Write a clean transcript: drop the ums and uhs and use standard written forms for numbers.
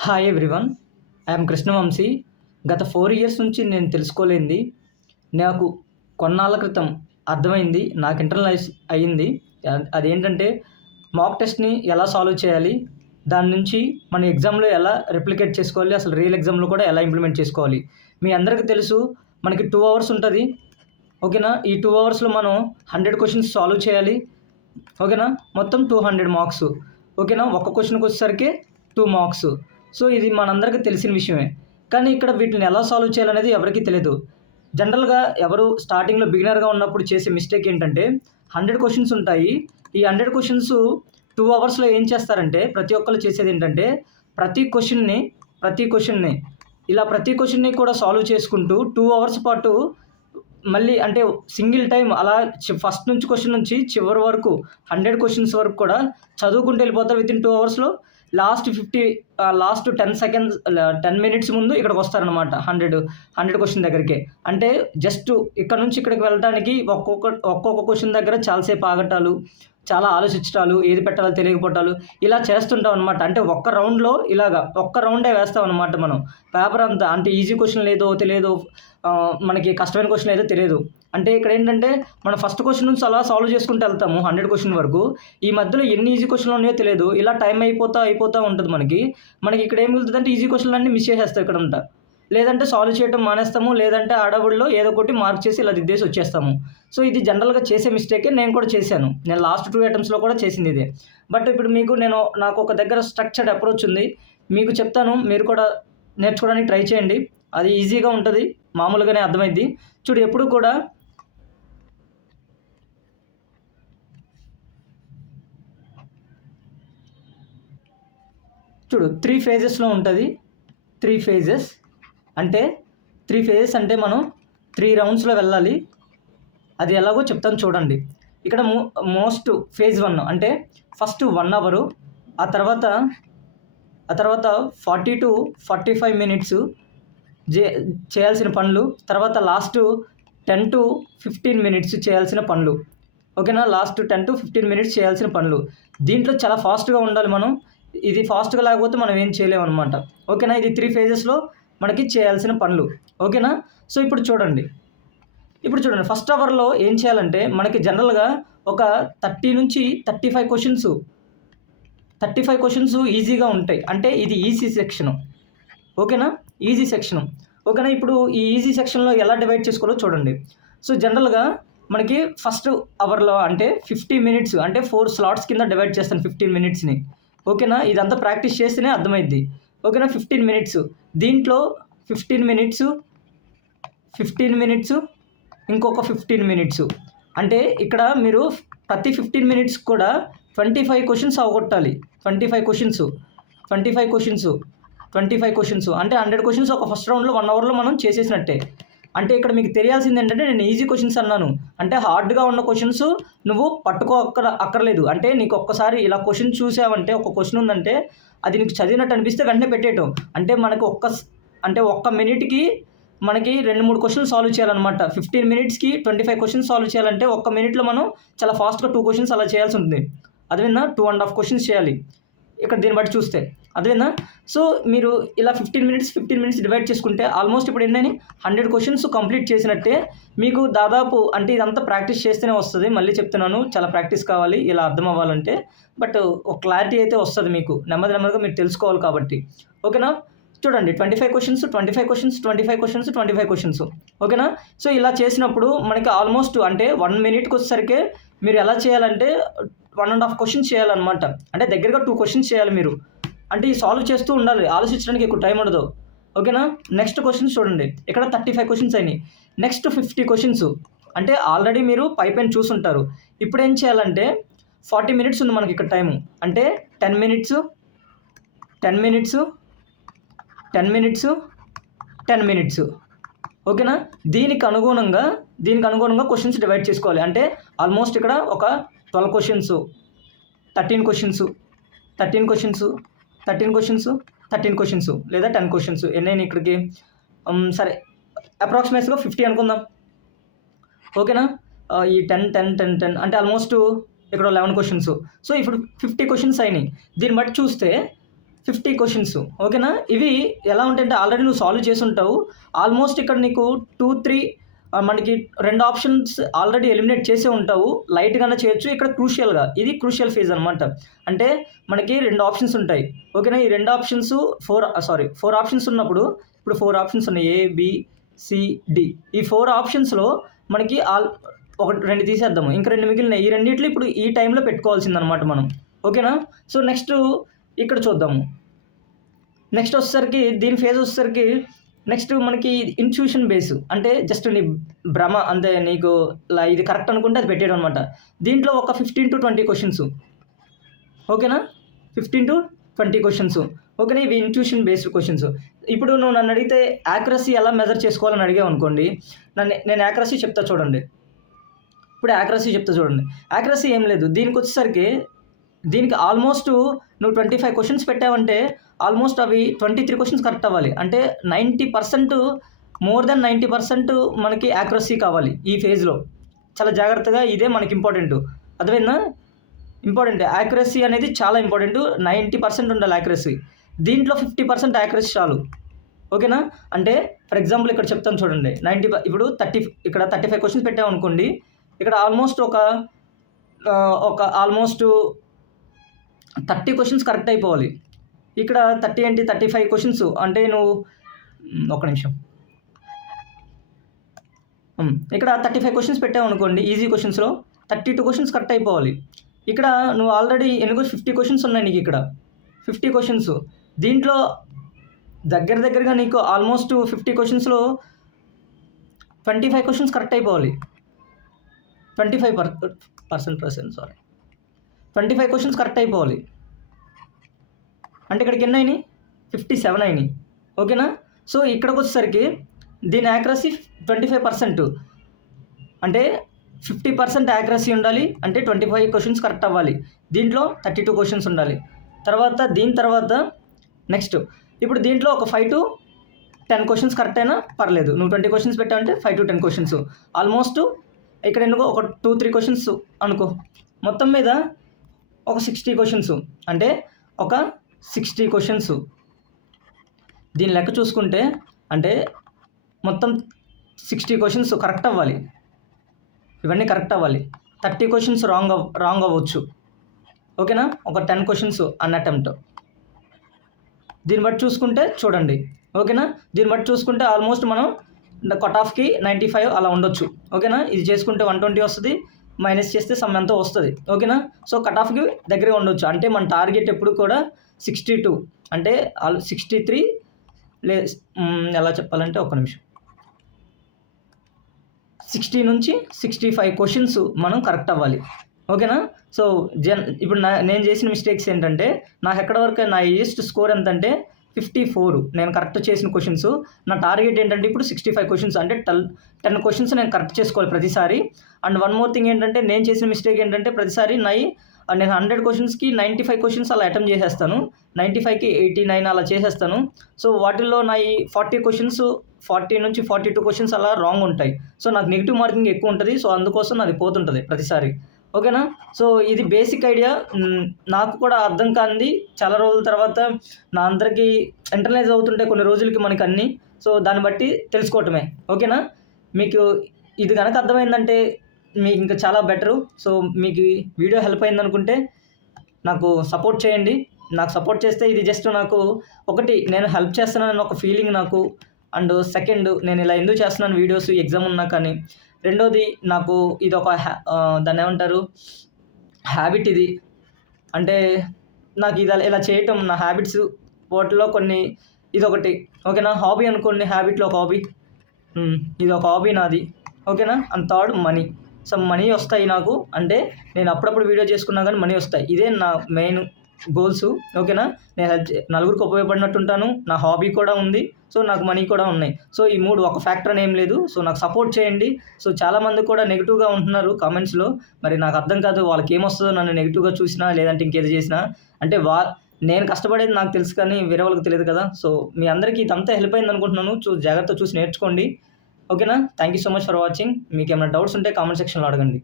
Hi everyone. I'm Krishna Vamsi. గత 4 years నుంచి నేను తెలుసుకోలేనిది నాకు కొన్నాళ్ళ క్రితం అర్థమైంది. నాకు ఇంటర్నలైజ్ అయ్యింది. అదేంటంటే మాక్ టెస్ట్‌ని ఎలా సాల్వ్ చేయాలి? దాని నుంచి మన ఎగ్జామ్‌లో ఎలా రెప్లికేట్ చేసుకోవాలి? అసలు రియల్ ఎగ్జామ్‌లో కూడా ఎలా ఇంప్లిమెంట్ చేసుకోవాలి? మీ అందరికీ తెలుసు మనకి 2 అవర్స్ ఉంటది. ఓకేనా? ఈ 2 అవర్స్‌లో మనం 100 క్వెషన్స్ సాల్వ్ చేయాలి. ఓకేనా? మొత్తం 200 మార్క్స్. ఓకేనా? ఒక్క క్వెషన్‌కొచ్చేసరికి 2 మార్క్స్. సో, ఇది మనందరికీ తెలిసిన విషయమే. కానీ ఇక్కడ వీటిని ఎలా సాల్వ్ చేయాలనేది ఎవరికీ తెలీదు. జనరల్‌గా ఎవరు స్టార్టింగ్‌లో బిగినర్‌గా ఉన్నప్పుడు చేసే మిస్టేక్ ఏంటంటే 100 క్వెషన్స్ ఉంటాయి. ఈ 100 క్వెషన్స్ 2 అవర్స్‌లో ఏం చేస్తారంటే ప్రతి ఒక్కళ్ళు చేసేదేంటంటే ప్రతి క్వెషన్‌ని ప్రతి క్వెషన్‌ని కూడా సాల్వ్ చేసుకుంటూ 2 అవర్స్ పాటు మళ్ళీ అంటే సింగిల్ టైమ్ అలా ఫస్ట్ నుంచి క్వెషన్ నుంచి చివరి వరకు 100 క్వెషన్స్ వరకు కూడా చదువుకుంటూ వెళ్ళిపోతారు వితిన్ 2 అవర్స్‌లో. లాస్ట్ 10 సెకండ్స్ 10 మినిట్స్ ముందు ఇక్కడికొస్తారనమాట. 100 క్వెషన్ దగ్గరికే. అంటే జస్ట్ ఇక్కడ నుంచి ఇక్కడికి వెళ్ళటానికి ఒక్కొక్క క్వెషన్ దగ్గర చాలా సేపు ఆగటాలు, చాలా ఆలోచించటాలు, ఏది పెట్టాలో తెలియకపోవటాలు ఇలా చేస్తుంటామనమాట. అంటే ఒక్క రౌండే వేస్తామనమాట మనం. పేపర్ అంతా అంటే ఈజీ క్వెషన్ ఏదో తెలియదు. మనకి కష్టమైన క్వెషన్ ఏదో తెలియదు. అంటే ఇక్కడేంటంటే మనం ఫస్ట్ క్వెషన్ నుంచి అలా సాల్వ్ చేసుకుంటూ వెళ్తాము 100 క్వెషన్ వరకు. ఈ మధ్యలో ఎన్ని ఈజీ క్వెషన్‌లు ఉన్నాయో తెలియదు. ఇలా టైం అయిపోతా ఉంటది మనకి. మనకి ఇక్కడ ఏం మిగులుతదంటే ఈజీ క్వెషన్‌లన్నీ మిస్ చేసేస్తాం ఇక్కడంతా. లేదంటే సాల్వ్ చేయటం మానేస్తాము. లేదంటే హడావుడిలో ఏదో ఒకటి మార్క్ చేసి ఇలా దిద్దేసి వచ్చేస్తాము. సో, ఇది జనరల్‌గా చేసే మిస్టేకే నేను కూడా చేశాను. నేను లాస్ట్ 2 అటెంప్ట్స్‌లో కూడా చేసింది ఇదే. బట్ ఇప్పుడు నాకు ఒక దగ్గర స్ట్రక్చర్డ్ అప్రోచ్ ఉంది. మీకు చెప్తాను. మీరు కూడా నేర్చుకోవడానికి ట్రై చేయండి. అది ఈజీగా ఉంటది. మామూలుగానే అర్థమైద్ది. చూడు ఎప్పుడు కూడా చూడు 3 ఫేజెస్‌లో ఉంటది. 3 ఫేజెస్ అంటే 3 ఫేజెస్ అంటే మనం 3 రౌండ్స్‌లో వెళ్ళాలి. అది ఎలాగో చెప్తాను చూడండి. ఇక్కడ మోస్ట్ ఫేజ్ 1 అంటే ఫస్ట్ 1 అవరు. ఆ తర్వాత ఆ తర్వాత 40-45 మినిట్స్ జే చేయాల్సిన పనులు. తర్వాత లాస్ట్ 10-15 మినిట్స్ చేయాల్సిన పనులు. ఓకేనా? లాస్ట్ 10-15 మినిట్స్ చేయాల్సిన పనులు. దీంట్లో చాలా ఫాస్ట్‌గా ఉండాలి మనం. ఇది ఫాస్ట్‌గా లేకపోతే మనం ఏం చేయలేమనమాట. ఓకేనా? ఇది 3 ఫేజెస్‌లో మనకి చేయాల్సిన పనులు. ఓకేనా? సో, ఇప్పుడు చూడండి ఫస్ట్ అవర్‌లో ఏం చేయాలంటే మనకి జనరల్‌గా ఒక 35 క్వెషన్స్ ఈజీగా ఉంటాయి. అంటే ఇది ఈజీ సెక్షను. ఓకేనా? Easy section. ఓకేనా? ఇప్పుడు ఈ ఈజీ సెక్షన్‌లో ఎలా డివైడ్ చేసుకోవాలో చూడండి. సో, జనరల్‌గా మనకి ఫస్ట్ అవర్‌లో అంటే 50 మినిట్స్ అంటే 4 స్లాట్స్ కింద డివైడ్ చేస్తాను 15 మినిట్స్‌ని. ఓకేనా? ఇదంతా ప్రాక్టీస్ చేస్తేనే అర్థమైద్ది. ఓకేనా? 15 మినిట్స్. దీంట్లో 15 మినిట్స్, 15 మినిట్స్, ఇంకొక 15 మినిట్స్. అంటే ఇక్కడ మీరు ప్రతి 15 మినిట్స్‌కి కూడా 25 క్వెషన్స్ అవగొట్టాలి. 25 క్వెషన్స్, 25 క్వెషన్స్, 25 క్వెషన్స్ అంటే 100 క్వెషన్స్ ఒక ఫస్ట్ రౌండ్‌లో 1 అవర్‌లో మనం చేసేసినట్టే. అంటే ఇక్కడ మీకు తెలియాల్సిందేంటంటే నేను ఈజీ క్వెషన్స్ అన్నాను. అంటే హార్డ్‌గా ఉన్న క్వెషన్స్ నువ్వు అక్కర్లేదు. అంటే నీకు ఒక్కసారి ఇలా క్వెషన్ చూసావంటే ఒక క్వెషన్ ఉందంటే అది నీకు చదివినట్టు అనిపిస్తే వెంటనే పెట్టేయటం. అంటే మనకు ఒక్క మినిట్‌కి మనకి 2, 3 క్వెషన్‌లు సాల్వ్ చేయాలనమాట. 15 మినిట్స్‌కి 25 క్వెషన్స్ సాల్వ్ చేయాలంటే ఒక్క మినిట్‌లో మనం చాలా ఫాస్ట్‌గా 2 క్వెషన్స్ అలా చేయాల్సి ఉంటుంది. అర్థమైందా? 2 ½ క్వెషన్స్ చేయాలి. ఇక్కడ దీన్ని బట్టి చూస్తే. అర్థమైందా? సో, మీరు ఇలా 15 మినిట్స్ డివైడ్ చేసుకుంటే ఆల్మోస్ట్ ఇప్పుడు ఎన్నైనాయి 100 క్వెషన్స్ కంప్లీట్ చేసినట్టే. మీకు దాదాపు అంటే ఇదంతా ప్రాక్టీస్ చేస్తేనే వస్తది. మళ్ళీ చెప్తున్నాను చాలా ప్రాక్టీస్ కావాలి ఇలా అర్థం అవ్వాలంటే. బట్ ఒక క్లారిటీ అయితే వస్తది మీకు. నెమ్మదిగా మీరు తెలుసుకోవాలి కాబట్టి. ఓకేనా? చూడండి 25 క్వెషన్స్, 25 క్వెషన్స్, 25 క్వెషన్స్, 25 క్వెషన్స్. ఓకేనా? సో, ఇలా చేసినప్పుడు మనకి ఆల్మోస్ట్ అంటే 1 మినిట్‌కొచ్చేసరికే మీరు ఎలా చేయాలంటే 1 ½ క్వెషన్ చేయాలనమాట. అంటే దగ్గరగా 2 క్వెషన్స్ చేయాలి మీరు. అంటే ఈ సాల్వ్ చేస్తూ ఉండాలి. ఆలోచించడానికి ఎక్కువ టైం ఉండదు. ఓకేనా? నెక్స్ట్ క్వెషన్స్ చూడండి. ఇక్కడ 35 క్వెషన్స్ అయినాయి. Next 50 questions. అంటే ఆల్రెడీ మీరు పైన చూసుంటారు. ఇప్పుడేం చేయాలంటే 40 మినిట్స్ ఉంది మనకి ఇక్కడ టైము. అంటే 10 మినిట్స్, 10 మినిట్స్, 10 మినిట్స్, 10 మినిట్స్. ఓకేనా? దీనికి అనుగుణంగా క్వెషన్స్ డివైడ్ చేసుకోవాలి. అంటే ఆల్మోస్ట్ ఇక్కడ ఒక 12 questions, 13 questions, 13 questions, 13 questions, 13 questions లేదా 10 క్వెషన్స్ ఎన్నైనాయి ఇక్కడికి? సరే అప్రాక్సిమేట్‌గా 50 అనుకుందాం. ఓకేనా? ఈ 10, 10, 10, 10 అంటే ఆల్మోస్ట్ ఇక్కడ 11 క్వెషన్స్. సో, ఇప్పుడు 50 క్వెషన్స్ అయినాయి. దీన్ని బట్టి చూస్తే 50 క్వశ్చన్స్. ఓకేనా? ఇవి ఎలా ఉంటాయంటే ఆల్రెడీ నువ్వు సాల్వ్ చేసి ఉంటావు. ఆల్మోస్ట్ ఇక్కడ నీకు 2, 3 మనకి 2 ఆప్షన్స్ ఆల్రెడీ ఎలిమినేట్ చేసే ఉంటావు. లైట్‌గానే చేయొచ్చు. ఇక్కడ ఇది క్రూషియల్ ఫేజ్ అనమాట. అంటే మనకి 2 ఆప్షన్స్ ఉంటాయి. ఓకేనా? ఈ 2 ఆప్షన్స్ 4 ఆప్షన్స్ ఉన్నప్పుడు ఇప్పుడు 4 ఆప్షన్స్ ఉన్నాయి. ఏ, బి, సి, డి. ఈ 4 ఆప్షన్స్‌లో మనకి 2 తీసేద్దాము. ఇంకా 2 మిగిలినాయి. ఈ రెండిట్లో ఇప్పుడు ఈ టైంలో పెట్టుకోవాల్సిందనమాట మనం. ఓకేనా? సో నెక్స్ట్ ఇక్కడ చూద్దాము. నెక్స్ట్ వచ్చేసరికి దీని ఫేజ్ వచ్చేసరికి నెక్స్ట్ మనకి ఇన్‌ట్యూషన్ బేస్. అంటే జస్ట్ నీ భ్రమ అంతే. నీకు ఇది కరెక్ట్ అనుకుంటే అది పెట్టేయడం అనమాట. దీంట్లో ఒక 15-20 క్వశ్చన్స్. ఓకేనా? 15-20 క్వశ్చన్స్. ఓకేనా? ఇవి ఇన్‌ట్యూషన్ బేస్డ్ క్వశ్చన్స్. ఇప్పుడు నువ్వు నన్ను అడిగితే యాక్యురసీ ఎలా మెజర్ చేసుకోవాలని అడిగావు అనుకోండి, నేను యాక్యురసీ చెప్తా చూడండి. ఇప్పుడు యాక్యురసీ చెప్తా చూడండి. యాక్యురసీ ఏం లేదు. దీనికి ఆల్మోస్ట్ నువ్వు 25 క్వశ్చన్స్ పెట్టావంటే ఆల్మోస్ట్ అవి 23 క్వశ్చన్స్ కరెక్ట్ అవ్వాలి. అంటే 90% మోర్ దెన్ 90% మనకి యాక్యురసీ కావాలి ఈ ఫేజ్‌లో. చాలా జాగ్రత్తగా ఇదే మనకి ఇంపార్టెంట్. అర్థమైందా? ఇంపార్టెంట్. యాక్యురసీ అనేది చాలా ఇంపార్టెంట్. 90% ఉండాలి యాక్యురసీ. దీంట్లో 50% యాక్యురసీ చాలు. ఓకేనా? అంటే ఫర్ ఎగ్జాంపుల్ ఇక్కడ చెప్తాను చూడండి. ఇప్పుడు 35 క్వశ్చన్స్ పెట్టామనుకోండి. ఇక్కడ ఆల్మోస్ట్ ఒక ఆల్మోస్ట్ 30 క్వశ్చన్స్ కరెక్ట్ అయిపోవాలి. ఇక్కడ 35 క్వశ్చన్స్ అంటే నువ్వు ఒక్క నిమిషం. ఇక్కడ 35 క్వశ్చన్స్ పెట్టామనుకోండి. ఈజీ క్వశ్చన్స్‌లో 32 క్వశ్చన్స్ కరెక్ట్ అయిపోవాలి. ఇక్కడ నువ్వు ఆల్రెడీ 50 క్వశ్చన్స్ ఉన్నాయి నీకు ఇక్కడ. 50 క్వశ్చన్స్. దీంట్లో దగ్గరగా నీకు ఆల్మోస్ట్ 50 క్వశ్చన్స్‌లో 25 క్వశ్చన్స్ కరెక్ట్ అయిపోవాలి. 25 క్వశ్చన్స్ కరెక్ట్ అయిపోవాలి. అంటే ఇక్కడికి ఎన్ని అయినాయి? 57 అయినాయి. ఓకేనా? సో ఇక్కడికి వచ్చేసరికి దీని యాక్యురసీ 25%. అంటే 50% యాక్యురసీ ఉండాలి. అంటే 25 క్వశ్చన్స్ కరెక్ట్ అవ్వాలి. దీంట్లో 32 క్వశ్చన్స్ ఉండాలి. దీని తర్వాత నెక్స్ట్ ఇప్పుడు దీంట్లో ఒక 5-10 క్వశ్చన్స్ కరెక్ట్ అయినా పర్లేదు. నువ్వు 20 క్వశ్చన్స్ పెట్టావంటే 5-10 క్వశ్చన్స్. ఆల్మోస్ట్ ఇక్కడ ఎందుకో ఒక 2-3 క్వశ్చన్స్ అనుకో. మొత్తం మీద ఒక 60 క్వశ్చన్స్. అంటే ఒక 60 క్వశ్చన్స్. దీని లెక్క చూసుకుంటే అంటే మొత్తం 60 క్వశ్చన్స్ కరెక్ట్ అవ్వాలి. ఇవన్నీ కరెక్ట్ అవ్వాలి. 30 క్వశ్చన్స్ రాంగ్ అవ్వచ్చు. ఓకేనా? ఒక 10 క్వశ్చన్స్ అన్అటెంప్ట్. దీన్ని బట్టి చూసుకుంటే చూడండి. ఓకేనా? దీన్ని బట్టి చూసుకుంటే ఆల్మోస్ట్ మనం కట్ ఆఫ్కి 95 అలా ఉండొచ్చు. ఓకేనా? ఇది చేసుకుంటే 120 వస్తుంది. మైనస్ చేస్తే సమ్ ఎంతో వస్తుంది. ఓకేనా? సో కట్ ఆఫ్కి దగ్గరే ఉండొచ్చు. అంటే మన టార్గెట్ ఎప్పుడు కూడా 62. అంటే 63 ఎలా చెప్పాలంటే ఒక్క నిమిషం. 60 నుంచి 65 క్వశ్చన్స్ మనం కరెక్ట్ అవ్వాలి. ఓకేనా? సో ఇప్పుడు నేను చేసిన మిస్టేక్స్ ఏంటంటే నాకు నా హైయెస్ట్ స్కోర్ ఎంతంటే 54. నేను కరెక్ట్ చేసిన క్వశ్చన్స్. నా టార్గెట్ ఏంటంటే ఇప్పుడు 65 క్వశ్చన్స్. అంటే 10 క్వశ్చన్స్ నేను కరెక్ట్ చేసుకోవాలి ప్రతిసారి. అండ్ వన్ మోర్ థింగ్ ఏంటంటే నేను చేసిన మిస్టేక్ ఏంటంటే ప్రతిసారి నేను 100 క్వశ్చన్స్కి 95 క్వశ్చన్స్ అలా అటెంప్ట్ చేసేస్తాను. 95కి 89 అలా చేసేస్తాను. సో వాటిల్లో 40 క్వశ్చన్స్ 40 నుంచి 42 క్వశ్చన్స్ అలా రాంగ్ ఉంటాయి. సో నాకు నెగిటివ్ మార్కింగ్ ఎక్కువ ఉంటుంది. సో అందుకోసం నాది పోతుంటుంది ప్రతిసారి. ఓకేనా? సో ఇది బేసిక్ ఐడియా. నాకు కూడా అర్థం కానిది చాలా రోజుల తర్వాత నా అందరికీ ఇంటర్నలైజ్ అవుతుంటే కొన్ని రోజులకి మనకి అన్నీ. సో దాన్ని బట్టి తెలుసుకోవటమే. ఓకేనా? మీకు ఇది కనుక అర్థమైందంటే మీకు ఇంకా చాలా బెటరు. సో మీకు వీడియో హెల్ప్ అయిందనుకుంటే నాకు సపోర్ట్ చేయండి. నాకు సపోర్ట్ చేస్తే ఇది జస్ట్ నాకు నేను హెల్ప్ చేస్తున్నానని ఒక ఫీలింగ్ నాకు. అండ్ సెకండ్ నేను ఇలా ఎందుకు చేస్తున్నాను వీడియోస్ ఎగ్జామ్ ఉన్నా కానీ. రెండోది నాకు ఇది ఒక దాన్ని ఏమంటారు హ్యాబిట్ ఇది. అంటే నాకు ఇలా చేయటం నా హ్యాబిట్స్ వాటిలో కొన్ని ఇదొకటి. ఓకేనా? హాబీ అనుకోండి. హ్యాబిట్లో ఒక హాబీ. ఇది ఒక హాబీ నాది. ఓకేనా? And third money. So money వస్తాయి నాకు. అంటే నేను అప్పుడప్పుడు వీడియో చేసుకున్నా కానీ మనీ వస్తాయి. ఇదే నా మెయిన్ గోల్స్. ఓకేనా? నేను నలుగురికి ఉపయోగపడినట్టుంటాను. నా హాబీ కూడా ఉంది. సో నాకు మనీ కూడా ఉన్నాయి. సో ఈ 3 ఒక ఫ్యాక్టర్ అని ఏం లేదు. సో నాకు సపోర్ట్ చేయండి. సో చాలామంది కూడా నెగిటివ్గా ఉంటున్నారు కామెంట్స్లో. మరి నాకు అర్థం కాదు వాళ్ళకి ఏమొస్తుందో నన్ను నెగిటివ్గా చూసినా లేదంటే ఇంకేది చేసినా. అంటే నేను కష్టపడేది నాకు తెలుసు కానీ వేరే వాళ్ళకి తెలియదు కదా. సో మీ అందరికీ ఇదంతా హెల్ప్ అయింది అనుకుంటున్నాను. జాగ్రత్తగా చూసి నేర్చుకోండి. ఓకేనా? Thank you so much for watching. మీకు ఏమైనా డౌట్స్ ఉంటే కామెంట్ సెక్షన్లో అడగండి.